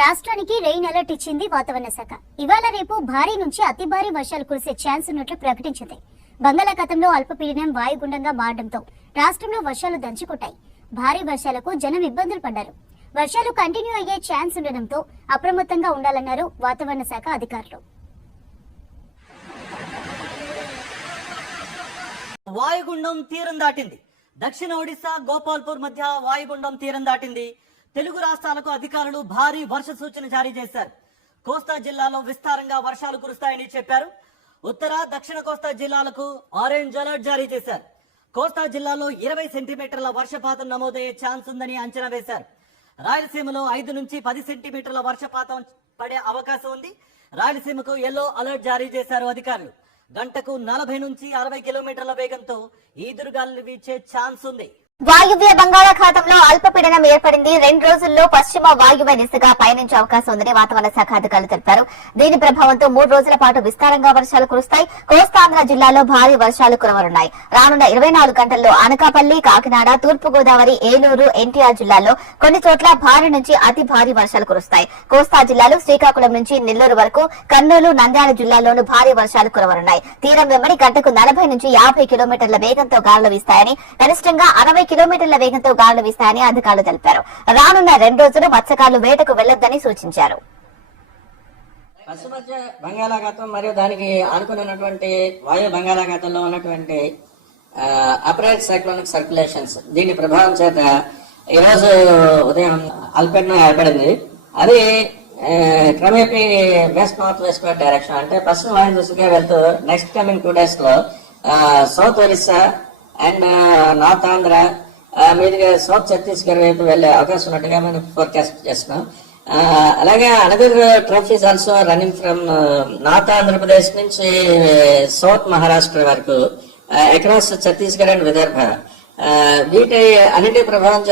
రాష్ట్రానికి rain alert ఇచ్చింది వాతావరణ శాఖ. ఇవాళ రేపు భారీ నుంచి అతి భారీ వర్షాలు కురిసే ఛాన్స్ ఉన్నట్లు ప్రకటించింది. బంగాళాఖాతంలో అల్పపీడనం వాయుగుండంగా మారడంతో రాష్ట్రంలో వర్షాలు దంచుకొట్టాయి. భారీ వర్షాలకు జనం ఇబ్బందులు పడ్డారు. వర్షాలు కంటిన్యూ అయ్యే ఛాన్స్ ఉండడంతో అప్రమత్తంగా ఉండాలన్నారు వాతావరణ శాఖ అధికారులు. వాయుగుండం తీరం దాటింది. దక్షిణ ఒడిశా గోపాల్పూర్ మధ్య వాయుగుండం తీరం దాటింది. తెలుగు రాష్ట్రాలకు అధికారులు భారీ వర్ష సూచన జారీ చేశారు. కోస్తా జిల్లాలో విస్తారంగా వర్షాలు కురుస్తాయని చెప్పారు. ఉత్తర దక్షిణ కోస్తా జిల్లాలకు ఆరెంజ్ అలర్ట్ జారీ చేశారు. కోస్తా జిల్లాలో ఇరవై సెంటీమీటర్ల వర్షపాతం నమోదయ్యే ఛాన్స్ ఉందని అంచనా వేశారు. రాయలసీమలో ఐదు నుంచి పది సెంటీమీటర్ల వర్షపాతం పడే అవకాశం ఉంది. రాయలసీమకు ఎల్లో అలర్ట్ జారీ చేశారు అధికారులు. గంటకు నలభై నుంచి అరవై కిలోమీటర్ల వేగంతో ఈదురుగాలు వీచే ఛాన్స్ ఉంది. వాయువ్య బంగాళాఖాతంలో అల్పపీడనం ఏర్పడింది. రెండు రోజుల్లో పశ్చిమ వాయువ్య దిశగా పయనించే అవకాశం ఉందని వాతావరణ శాఖ అధికారులు తెలిపారు. దీని ప్రభావంతో మూడు రోజుల పాటు విస్తారంగా వర్షాలు కురుస్తాయి. కోస్తాంధ్ర జిల్లాలో భారీ వర్షాలు కురవనున్నాయి. రానున్న ఇరవై నాలుగు గంటల్లో అనకాపల్లి కాకినాడ తూర్పు గోదావరి ఏలూరు ఎన్టీఆర్ జిల్లాల్లో కొన్ని చోట్ల భారీ నుంచి అతి భారీ వర్షాలు కురుస్తాయి. కోస్తా జిల్లాలో శ్రీకాకుళం నుంచి నెల్లూరు వరకు కర్నూలు నంద్యాల జిల్లాల్లోనూ భారీ వర్షాలు కురవనున్నాయి. తీరం వెంబడి గంటకు నలభై నుంచి యాభై కిలోమీటర్ల వేగంతో గాలులు వీస్తాయని కనిష్టంగా అరవై కిలోమీటర్ల వేగంతో గాలులు వీస్తాయని అధికారులు తెలిపారు. రానున్న రెండు రోజులు మత్స్యకారులు వేటకు వెళ్ళొద్దని సూచించారు. పశ్చిమధ్య బంగాళాఖాతం మరియు దానికి ఆనుకుని ఉన్నటువంటి వాయు బంగాళాఖాతంలో ఉన్నటువంటి అపరేట్ సైక్లోనిక్ సర్క్యులేషన్స్. దీని ప్రభావం చేత ఈరోజు ఉదయం అల్పెడ్న ఏర్పడింది. అది క్రమేపీ వెస్ట్ నార్త్ వెస్ట్ డైరెక్షన్. అంటే పశ్చిమ వాయు దృష్టిగా వెళ్తూ నెక్స్ట్ కమింగ్ టూ డేస్లో south Orissa and north Andhra మీదుగా సౌత్ ఛత్తీస్గఢ్ వైపు వెళ్ళే అవకాశం ఉన్నట్టుగా మనం ఫోర్కాస్ట్ చేస్తున్నాం. Uh, అలాగే another trough also running from north Andhra Pradesh నుంచి uh, సౌత్ మహారాష్ట్ర వరకు అక్రాస్ ఛత్తీస్గఢ్ అండ్ విదర్భ వీటి అన్నిటి ప్రభావం